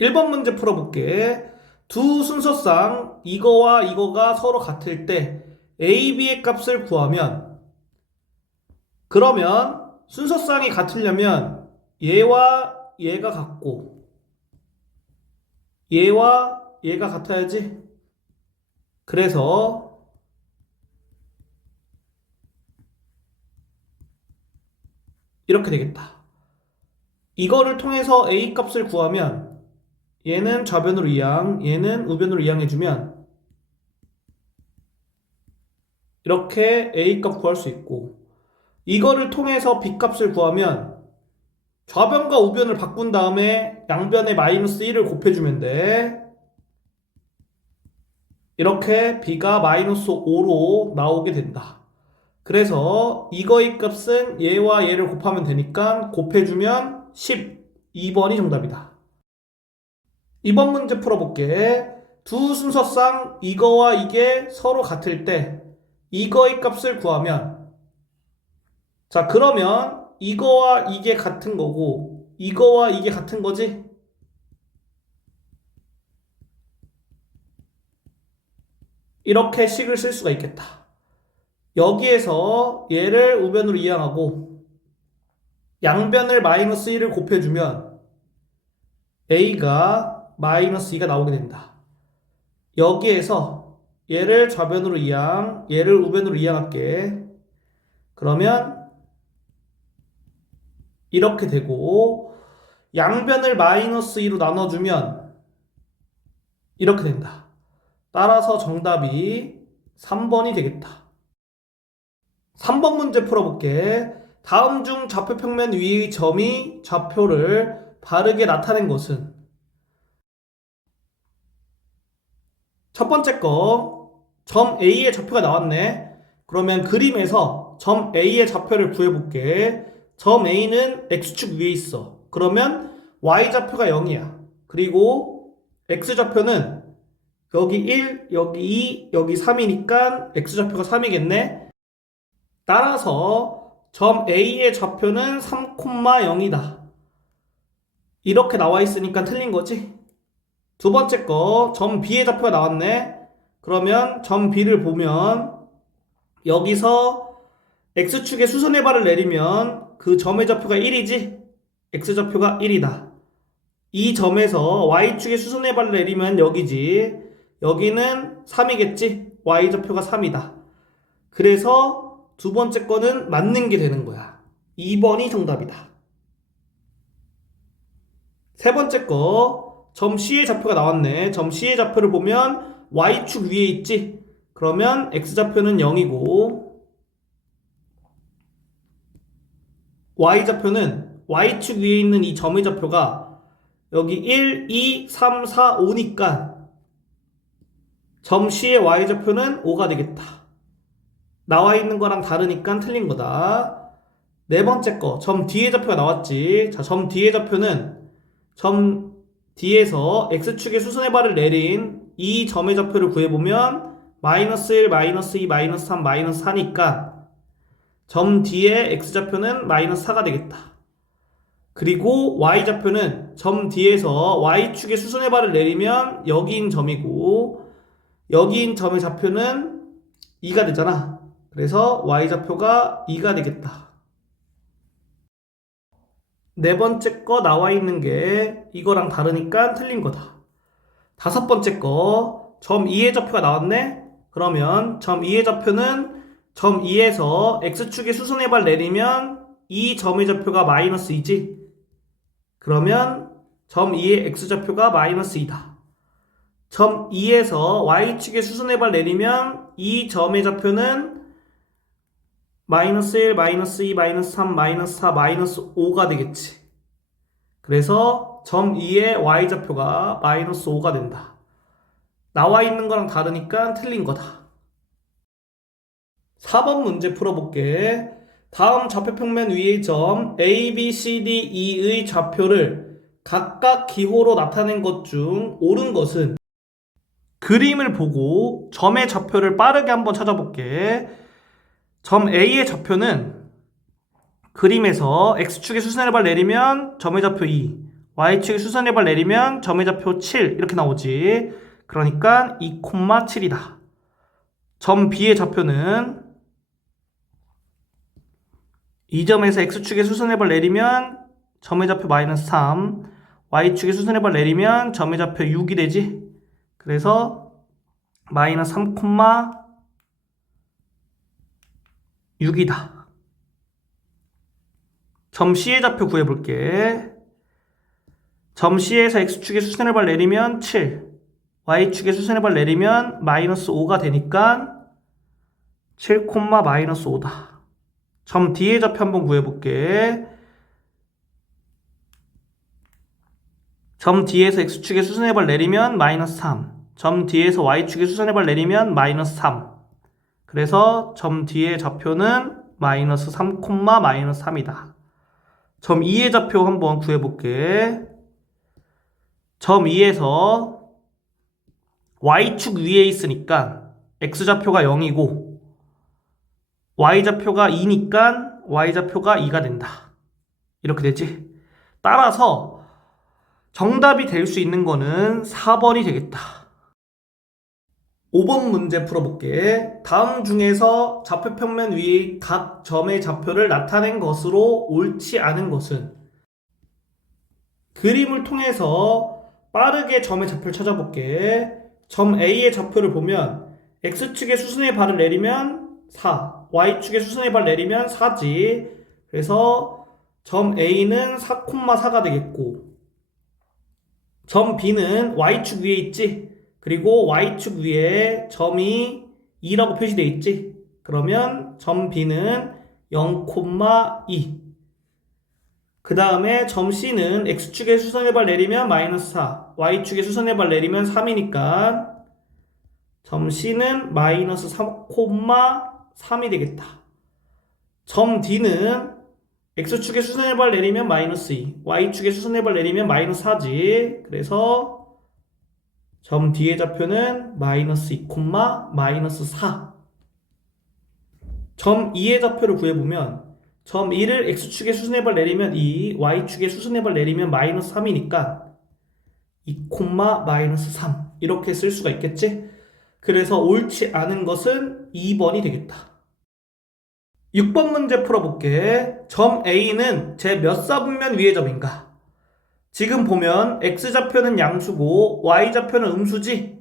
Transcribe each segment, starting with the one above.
1번 문제 풀어볼게. 두 순서상 이거와 이거가 서로 같을 때 A, B의 값을 구하면, 그러면 순서상이 같으려면 얘와 얘가 같고 얘와 얘가 같아야지. 그래서 이렇게 되겠다. 이거를 통해서 A 값을 구하면 얘는 좌변으로 이항, 얘는 우변으로 이항해주면 이렇게 A 값 구할 수 있고, 이거를 통해서 B 값을 구하면 좌변과 우변을 바꾼 다음에 양변에 마이너스 1을 곱해주면 돼. 이렇게 B가 마이너스 5로 나오게 된다. 그래서 이거의 값은 얘와 얘를 곱하면 되니까 곱해주면 12번이 정답이다. 이번 문제 풀어볼게. 두 순서상 이거와 이게 서로 같을 때 이거의 값을 구하면, 자, 그러면 이거와 이게 같은 거고 이거와 이게 같은 거지? 이렇게 식을 쓸 수가 있겠다. 여기에서 얘를 우변으로 이항하고 양변을 마이너스 1을 곱해주면 A가 마이너스 2가 나오게 된다. 여기에서 얘를 좌변으로 이항, 얘를 우변으로 이항할게. 그러면 이렇게 되고, 양변을 마이너스 2로 나눠주면 이렇게 된다. 따라서 정답이 3번이 되겠다. 3번 문제 풀어볼게. 다음 중 좌표 평면 위의 점이 좌표를 바르게 나타낸 것은? 첫 번째 거, 점 A의 좌표가 나왔네. 그러면 그림에서 점 A의 좌표를 구해볼게. 점 A는 X축 위에 있어. 그러면 Y좌표가 0이야. 그리고 X좌표는 여기 1, 여기 2, 여기 3이니까 X좌표가 3이겠네. 따라서 점 A의 좌표는 3,0이다. 이렇게 나와 있으니까 틀린 거지. 두 번째 거, 점 B의 좌표가 나왔네. 그러면 점 B를 보면 여기서 X축에 수선의 발을 내리면 그 점의 좌표가 1이지? X좌표가 1이다. 이 점에서 Y축에 수선의 발을 내리면 여기지. 여기는 3이겠지? Y좌표가 3이다. 그래서 두 번째 거는 맞는 게 되는 거야. 2번이 정답이다. 세 번째 거, 점 C의 좌표가 나왔네. 점 C의 좌표를 보면 Y축 위에 있지? 그러면 X좌표는 0이고 Y좌표는 Y축 위에 있는 이 점의 좌표가 여기 1, 2, 3, 4, 5니까 점 C의 Y좌표는 5가 되겠다. 나와 있는 거랑 다르니까 틀린 거다. 네 번째 거, 점 D의 좌표가 나왔지? 자, 점 D의 좌표는 점 D에서 X축에 수선의 발을 내린 이 점의 좌표를 구해보면 마이너스 1, 마이너스 2, 마이너스 3, 마이너스 4니까 점 D의 X좌표는 마이너스 4가 되겠다. 그리고 Y좌표는 점 D에서 Y축에 수선의 발을 내리면 여기인 점이고 여기인 점의 좌표는 2가 되잖아. 그래서 Y좌표가 2가 되겠다. 네 번째 거 나와 있는 게 이거랑 다르니까 틀린 거다. 다섯 번째 거, 점 2의 좌표가 나왔네? 그러면 점 2의 좌표는 점 2에서 X축에 수선의 발 내리면 이 점의 좌표가 마이너스 2지? 그러면 점 2의 X좌표가 마이너스 2다. 점 2에서 Y축에 수선의 발 내리면 이 점의 좌표는 마이너스 1, 마이너스 2, 마이너스 3, 마이너스 4, 마이너스 5가 되겠지. 그래서 점 2의 Y좌표가 마이너스 5가 된다. 나와 있는 거랑 다르니까 틀린 거다. 4번 문제 풀어볼게. 다음 좌표평면 위의 점 A, B, C, D, E의 좌표를 각각 기호로 나타낸 것 중 옳은 것은? 그림을 보고 점의 좌표를 빠르게 한번 찾아볼게. 점 A의 좌표는 그림에서 X축에 수선의 발 내리면 점의 좌표 2, y축의 수선의 발 내리면 점의 좌표 7 이렇게 나오지. 그러니까 2,7이다. 점 B의 좌표는 이 점에서 x축의 수선의 발 내리면 점의 좌표 마이너스 3, y축의 수선의 발 내리면 점의 좌표 6이 되지. 그래서 마이너스 3,6이다. 점 C의 좌표 구해볼게. 점 C에서 x축의 수선의 발 내리면 7, y축의 수선의 발 내리면 마이너스 5가 되니까 7, 마이너스 5다. 점 D의 좌표 한번 구해볼게. 점 D에서 x축의 수선의 발 내리면 마이너스 3, 점 D에서 y축의 수선의 발 내리면 마이너스 3. 그래서 점 D의 좌표는 마이너스 3, 마이너스 3이다. 점 E의 좌표 한번 구해볼게. 점 E에서 y축 위에 있으니까 x좌표가 0이고 y좌표가 2니까 y좌표가 2가 된다. 이렇게 되지. 따라서 정답이 될 수 있는 거는 4번이 되겠다. 5번 문제 풀어볼게. 다음 중에서 좌표평면 위의 각 점의 좌표를 나타낸 것으로 옳지 않은 것은? 그림을 통해서 빠르게 점의 좌표를 찾아볼게. 점 A의 좌표를 보면 x축의 수선의 발을 내리면 4, y축의 수선의 발 내리면 4지. 그래서 점 A는 4,4가 되겠고, 점 B는 y축 위에 있지. 그리고 y축 위에 점이 2라고 표시되어 있지. 그러면 점 B는 0,2. 그 다음에 점 C는 x축의 수선의 발 내리면 마이너스 4, y축의 수선의 발 내리면 3이니까 점 C는 마이너스 3,3이 되겠다. 점 D는 x축의 수선의 발 내리면 마이너스 2, y축의 수선의 발 내리면 마이너스 4지. 그래서 점 D의 좌표는 마이너스 2, 마이너스 4. 점 E의 좌표를 구해보면 점 E를 x축의 수선의 발 내리면 2, y축의 수선의 발 내리면 마이너스 3이니까 2, 마이너스 3 이렇게 쓸 수가 있겠지? 그래서 옳지 않은 것은 2번이 되겠다. 6번 문제 풀어볼게. 점 A는 제 몇 사분면 위의 점인가? 지금 보면 x좌표는 양수고 y좌표는 음수지?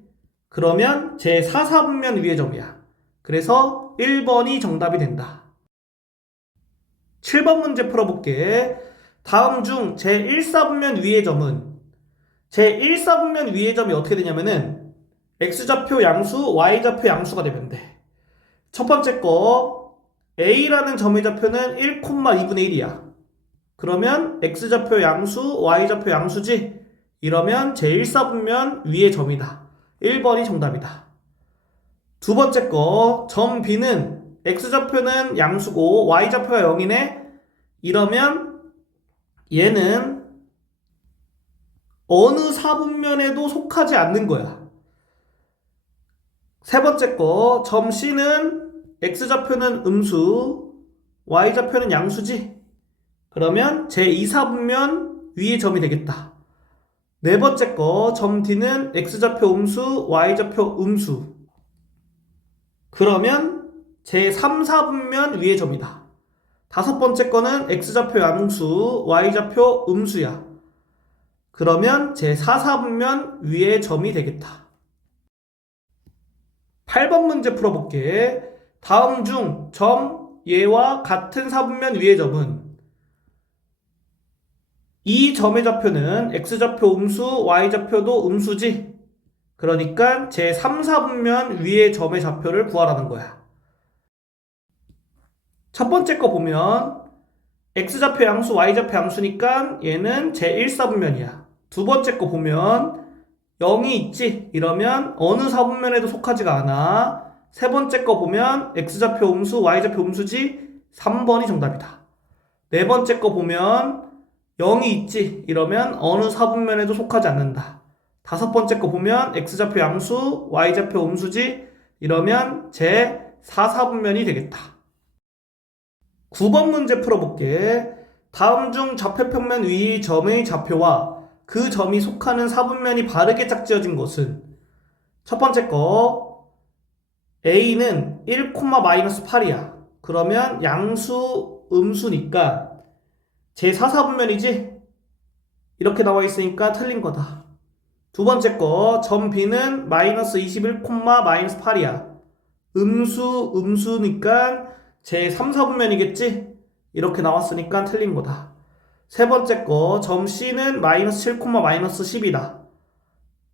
그러면 제 4사분면 위의 점이야. 그래서 1번이 정답이 된다. 7번 문제 풀어볼게. 다음 중 제 1사분면 위의 점은? 제 1사분면 위의 점이 어떻게 되냐면은 x좌표 양수, y좌표 양수가 되면 돼. 첫 번째 거 A라는 점의 좌표는 1,2분의 1이야. 그러면 x좌표 양수, y좌표 양수지? 이러면 제 1사분면 위의 점이다. 1번이 정답이다. 두 번째 거 점 B는 x좌표는 양수고 y좌표가 0이네? 이러면 얘는 어느 사분면에도 속하지 않는 거야. 세 번째 거 점 C는 x좌표는 음수, y좌표는 양수지? 그러면 제2사분면 위의 점이 되겠다. 네 번째 거 점 D는 x좌표 음수, y좌표 음수. 그러면 제3사분면 위의 점이다. 다섯 번째 거는 x좌표 양수, y좌표 음수야. 그러면 제4사분면 위의 점이 되겠다. 8번 문제 풀어볼게. 다음 중 점 얘와 같은 사분면 위의 점은? 이 점의 좌표는 x좌표 음수, y좌표도 음수지? 그러니까 제3사분면 위의 점의 좌표를 구하라는 거야. 첫 번째 거 보면 x좌표 양수, y좌표 양수니까 얘는 제1사분면이야. 두 번째 거 보면 0이 있지? 이러면 어느 사분면에도 속하지가 않아. 세 번째 거 보면 x좌표 음수, y좌표 음수지? 3번이 정답이다. 네 번째 거 보면 0이 있지? 이러면 어느 사분면에도 속하지 않는다. 다섯 번째 거 보면 x좌표 양수, y좌표 음수지? 이러면 제4사분면이 되겠다. 9번 문제 풀어볼게. 다음 중 좌표평면 위 점의 좌표와 그 점이 속하는 사분면이 바르게 짝지어진 것은 첫 번째 거 A는 1,-8이야. 그러면 양수 음수니까 제4사분면이지? 이렇게 나와 있으니까 틀린 거다. 두 번째 거 점 B는 -21,-8이야. 음수니까 제3사분면이겠지? 이렇게 나왔으니까 틀린 거다. 세 번째 거 점 C는 -7,-10이다.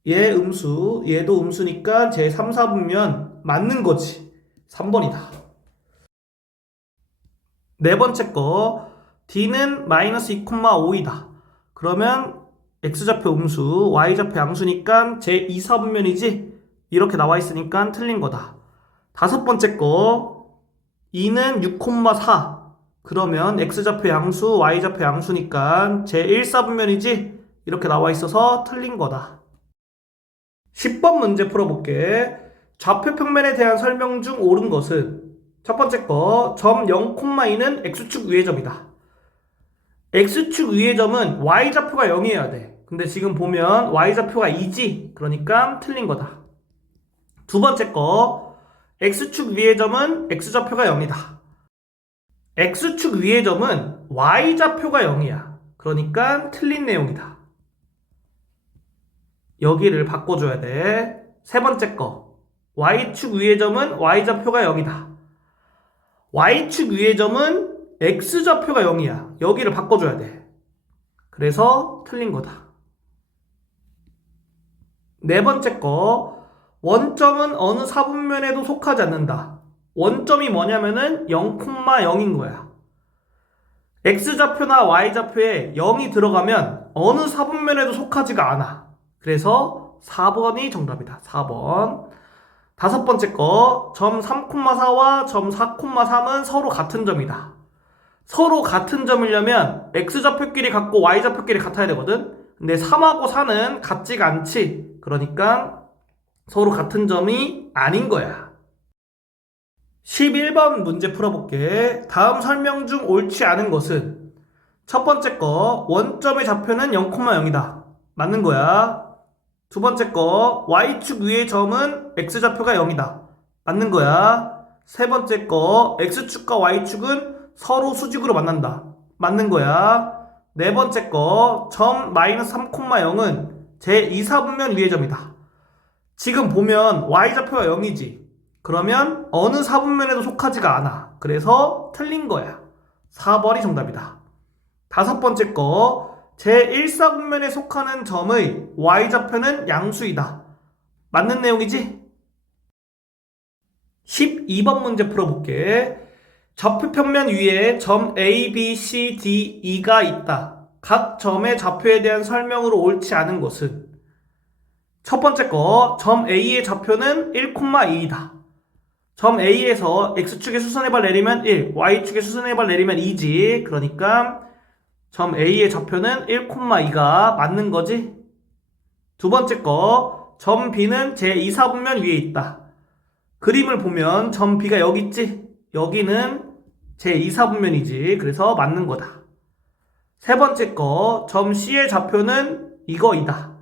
얘 음수, 얘도 음수니까 제3, 4분면 맞는 거지. 3번이다. 네 번째 거 D는 -2,5이다. 그러면 X좌표 음수, Y좌표 양수니까 제2, 4분면이지? 이렇게 나와 있으니까 틀린 거다. 다섯 번째 거 E는 6,4. 그러면 X좌표 양수, Y좌표 양수니까 제1, 4분면이지? 이렇게 나와 있어서 틀린 거다. 10번 문제 풀어볼게. 좌표 평면에 대한 설명 중 옳은 것은 첫 번째 거, 점 0,2는 X축 위의 점이다. X축 위의 점은 Y좌표가 0이어야 돼. 근데 지금 보면 Y좌표가 2지? 그러니까 틀린 거다. 두 번째 거, X축 위의 점은 X좌표가 0이다. X축 위의 점은 Y좌표가 0이야. 그러니까 틀린 내용이다. 여기를 바꿔줘야 돼. 세 번째 거, Y축 위의 점은 Y좌표가 0이다. Y축 위의 점은 X좌표가 0이야. 여기를 바꿔줘야 돼. 그래서 틀린 거다. 네 번째 거, 원점은 어느 사분면에도 속하지 않는다. 원점이 뭐냐면은 0,0인 거야. X좌표나 Y좌표에 0이 들어가면 어느 사분면에도 속하지가 않아. 그래서 4번이 정답이다. 4번. 다섯 번째 거, 점 3,4와 점 4,3은 서로 같은 점이다. 서로 같은 점이려면 X좌표끼리 같고 Y좌표끼리 같아야 되거든? 근데 3하고 4는 같지가 않지. 그러니까 서로 같은 점이 아닌 거야. 11번 문제 풀어볼게. 다음 설명 중 옳지 않은 것은 첫 번째 거, 원점의 좌표는 0,0이다. 맞는 거야. 두 번째 거, Y축 위의 점은 X좌표가 0이다. 맞는 거야. 세 번째 거, X축과 Y축은 서로 수직으로 만난다. 맞는 거야. 네 번째 거, 점 -3,0은 제2, 4분면 위의 점이다. 지금 보면 Y좌표가 0이지. 그러면 어느 사분면에도 속하지가 않아. 그래서 틀린 거야. 4번이 정답이다. 다섯 번째 거, 제1사분면에 속하는 점의 Y좌표는 양수이다. 맞는 내용이지? 12번 문제 풀어볼게. 좌표 평면 위에 점 A, B, C, D, E가 있다. 각 점의 좌표에 대한 설명으로 옳지 않은 것은 첫 번째 거, 점 A의 좌표는 1,2이다. 점 A에서 X축의 수선의 발 내리면 1, Y축의 수선의 발 내리면 2지. 그러니까 점 A의 좌표는 1,2가 맞는 거지. 두 번째 거, 점 B는 제2, 4분면 위에 있다. 그림을 보면 점 B가 여기 있지? 여기는 제2, 4분면이지. 그래서 맞는 거다. 세 번째 거, 점 C의 좌표는 이거이다.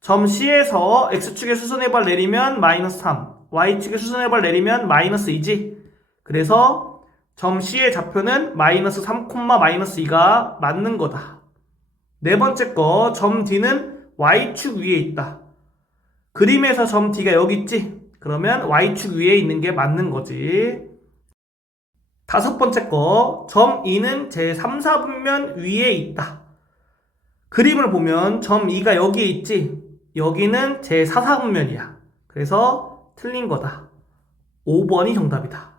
점 C에서 X축의 수선의 발 내리면 -3, Y축의 수선의 발 내리면 -2지. 그래서 점 C의 좌표는 -3, -2가 맞는 거다. 네 번째 거, 점 D는 Y축 위에 있다. 그림에서 점 D가 여기 있지? 그러면 Y축 위에 있는 게 맞는 거지. 다섯 번째 거, 점 E는 제3, 4분면 위에 있다. 그림을 보면 점 E가 여기에 있지? 여기는 제4, 4분면이야. 그래서 틀린 거다. 5번이 정답이다.